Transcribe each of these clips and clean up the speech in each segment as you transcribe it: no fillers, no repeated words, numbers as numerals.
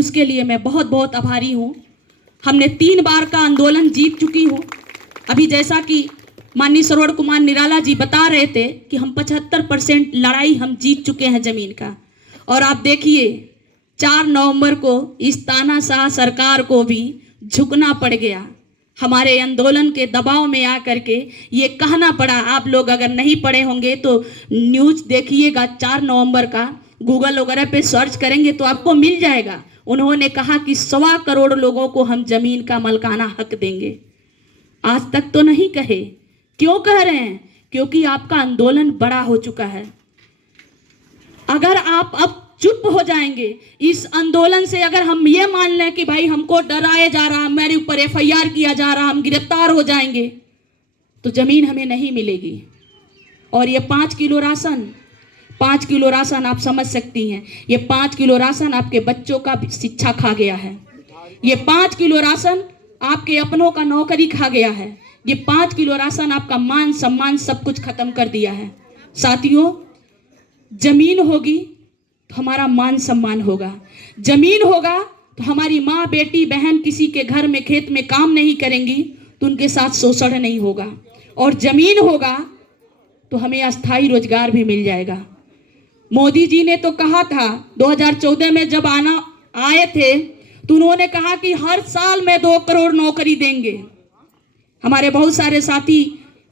उसके लिए मैं बहुत बहुत आभारी हूँ। हमने 3 बार का आंदोलन जीत चुकी हूँ। अभी जैसा कि माननीय श्रवण कुमार निराला जी बता रहे थे कि हम 75% लड़ाई हम जीत चुके हैं जमीन का। और आप देखिए 4 नवंबर को इस तानाशाह सरकार को भी झुकना पड़ गया। हमारे आंदोलन के दबाव में आकर के ये कहना पड़ा। आप लोग अगर नहीं पढ़े होंगे तो न्यूज़ देखिएगा, 4 नवंबर का गूगल वगैरह पे सर्च करेंगे तो आपको मिल जाएगा। उन्होंने कहा कि 1.25 करोड़ लोगों को हम जमीन का मालिकाना हक देंगे। आज तक तो नहीं कहे। क्यों कह रहे हैं? क्योंकि आपका आंदोलन बड़ा हो चुका है। अगर आप अब चुप हो जाएंगे इस आंदोलन से, अगर हम ये मान लें कि भाई हमको डराया जा रहा, मेरे ऊपर FIR किया जा रहा, हम गिरफ्तार हो जाएंगे, तो जमीन हमें नहीं मिलेगी। और ये 5 किलो राशन, 5 किलो राशन आप समझ सकती हैं, ये 5 किलो राशन आपके बच्चों का शिक्षा खा गया है। ये 5 किलो राशन आपके अपनों का नौकरी खा गया है। ये 5 किलो राशन आपका मान सम्मान सब कुछ खत्म कर दिया है। साथियों, जमीन होगी तो हमारा मान सम्मान होगा। जमीन होगा तो हमारी माँ, बेटी, बहन किसी के घर में खेत में काम नहीं करेंगी तो उनके साथ शोषण नहीं होगा। और जमीन होगा तो हमें अस्थायी रोजगार भी मिल जाएगा। मोदी जी ने तो कहा था 2014 में जब आए थे तो उन्होंने कहा कि हर साल में 2 करोड़ नौकरी देंगे। हमारे बहुत सारे साथी,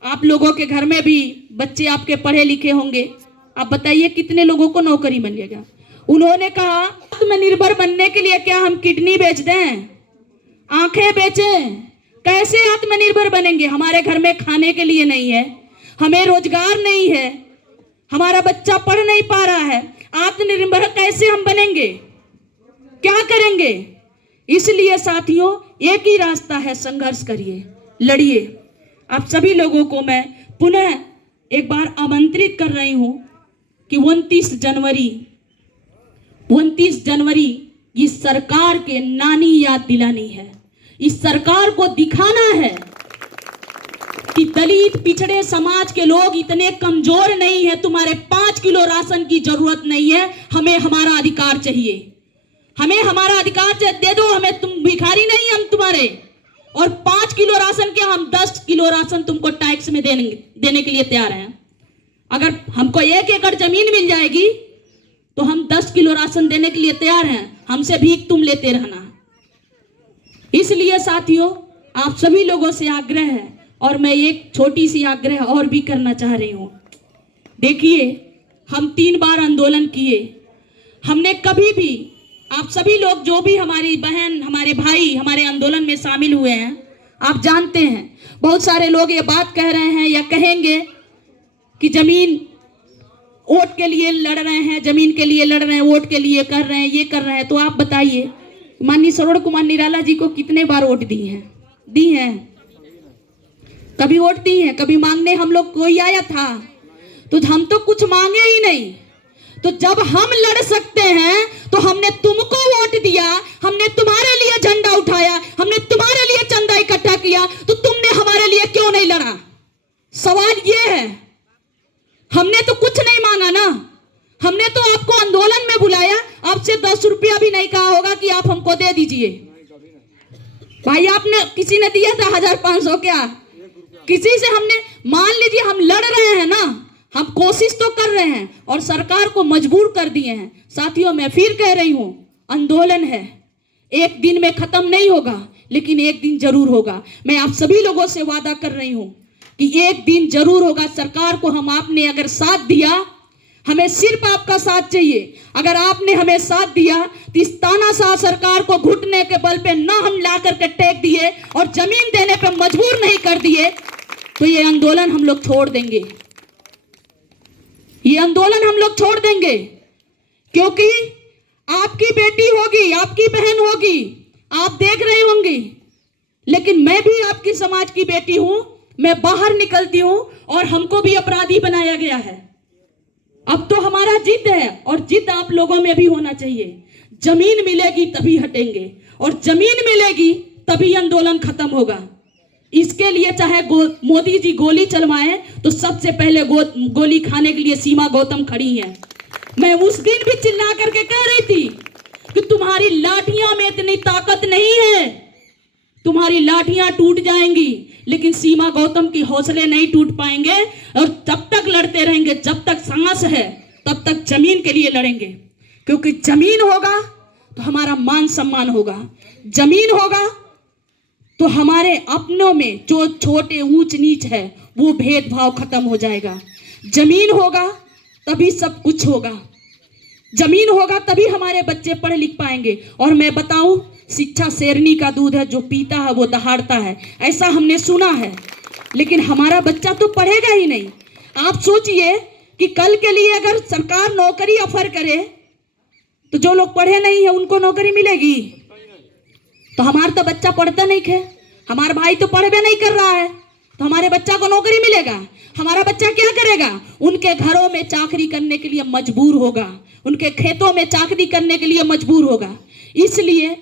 आप लोगों के घर में भी बच्चे आपके पढ़े लिखे होंगे, आप बताइए कितने लोगों को नौकरी मिलेगा। उन्होंने कहा आत्मनिर्भर बनने के लिए क्या हम किडनी बेच दें, आंखें बेचें? कैसे आत्मनिर्भर बनेंगे? हमारे घर में खाने के लिए नहीं है, हमें रोजगार नहीं है, हमारा बच्चा पढ़ नहीं पा रहा है, आत्मनिर्भर कैसे हम बनेंगे? क्या करेंगे? इसलिए साथियों, एक ही रास्ता है, संघर्ष करिए, लड़िए। आप सभी लोगों को मैं पुनः एक बार आमंत्रित कर रही हूं कि 29 जनवरी इस सरकार के नानी याद दिलानी है। इस सरकार को दिखाना है कि दलित पिछड़े समाज के लोग इतने कमजोर नहीं है। तुम्हारे 5 किलो राशन की जरूरत नहीं है, हमें हमारा अधिकार चाहिए। हमें हमारा अधिकार दे दो, हमें, तुम भिखारी नहीं, हम तुम्हारे। और 5 किलो राशन क्या, हम 10 किलो राशन तुमको टैक्स में देने के लिए तैयार हैं। अगर हमको 1 एकड़ जमीन मिल जाएगी तो हम 10 किलो राशन देने के लिए तैयार हैं। हमसे भीख तुम लेते रहना। इसलिए साथियों, आप सभी लोगों से आग्रह है, और मैं एक छोटी सी आग्रह और भी करना चाह रही हूं। देखिए, हम 3 बार आंदोलन किए, हमने कभी भी, आप सभी लोग जो भी हमारी बहन, हमारे भाई हमारे आंदोलन में शामिल हुए हैं, आप जानते हैं बहुत सारे लोग ये बात कह रहे हैं या कहेंगे कि जमीन वोट के लिए लड़ रहे हैं, जमीन के लिए लड़ रहे हैं, वोट के लिए कर रहे हैं, ये कर रहे हैं। तो आप बताइए, माननीय श्रवण कुमार निराला जी को कितने बार वोट दी हैं? कभी वोट दी है? कभी मांगने हम लोग कोई आया था? तो हम तो कुछ मांगे ही नहीं। तो जब हम लड़ सकते हैं तो हमने तुमको वोट दिया, हमने तुम्हारे लिए झंडा उठाया, हमने तुम्हारे लिए चंदा इकट्ठा किया, तो तुमने हमारे लिए क्यों नहीं लड़ा? सवाल ये है। हमने तो कुछ नहीं मांगा ना, हमने तो आपको आंदोलन में बुलाया, आपसे 10 रुपया भी नहीं कहा होगा कि आप हमको दे दीजिए। भाई, आपने, किसी ने दिया था 1500 क्या? किसी से हमने, मान लीजिए हम लड़ रहे हैं ना, हम कोशिश तो कर रहे हैं और सरकार को मजबूर कर दिए हैं। साथियों, मैं फिर कह रही हूं, आंदोलन है, एक दिन में खत्म नहीं होगा, लेकिन एक दिन जरूर होगा। मैं आप सभी लोगों से वादा कर रही हूं कि एक दिन जरूर होगा। सरकार को हम, आपने अगर साथ दिया, हमें सिर्फ आपका साथ चाहिए। अगर आपने हमें साथ दिया तो इस तानाशाह सरकार को घुटने के बल पे ना हम ला करके टेक दिए और जमीन देने पे मजबूर नहीं कर दिए, तो ये आंदोलन हम लोग छोड़ देंगे। ये आंदोलन हम लोग छोड़ देंगे, क्योंकि आपकी बेटी होगी, आपकी बहन होगी, आप देख रहे होंगे, लेकिन मैं भी आपकी समाज की बेटी हूं। मैं बाहर निकलती हूं और हमको भी अपराधी बनाया गया है। अब तो हमारा जिद है, और जिद आप लोगों में भी होना चाहिए। जमीन मिलेगी तभी हटेंगे, और जमीन मिलेगी तभी आंदोलन खत्म होगा। इसके लिए चाहे मोदी जी गोली चलवाएं, तो सबसे पहले गोली खाने के लिए सीमा गौतम खड़ी है। मैं उस दिन भी चिल्ला करके कह रही थी कि तुम्हारी लाठियां में इतनी ताकत नहीं है, तुम्हारी लाठियां टूट जाएंगी, लेकिन सीमा गौतम की हौसले नहीं टूट पाएंगे। और तब तक लड़ते रहेंगे, जब तक सांस है तब तक जमीन के लिए लड़ेंगे, क्योंकि जमीन होगा तो हमारा मान सम्मान होगा, जमीन होगा तो हमारे अपनों में जो छोटे ऊंच नीच है वो भेदभाव खत्म हो जाएगा। जमीन होगा तभी सब कुछ होगा, जमीन होगा तभी हमारे बच्चे पढ़ लिख पाएंगे। और मैं बताऊं, शिक्षा शेरनी का दूध है, जो पीता है वो दहाड़ता है, ऐसा हमने सुना है। लेकिन हमारा बच्चा तो पढ़ेगा ही नहीं। आप सोचिए कि कल के लिए अगर सरकार नौकरी ऑफर करे तो जो लोग पढ़े नहीं है उनको नौकरी मिलेगी? तो हमारा तो बच्चा पढ़ता नहीं है, हमारा भाई तो पढ़े नहीं कर रहा है, तो हमारे बच्चा को नौकरी मिलेगा? हमारा बच्चा क्या करेगा? उनके घरों में चाकरी करने के लिए मजबूर होगा, उनके खेतों में चाकरी करने के लिए मजबूर होगा। इसलिए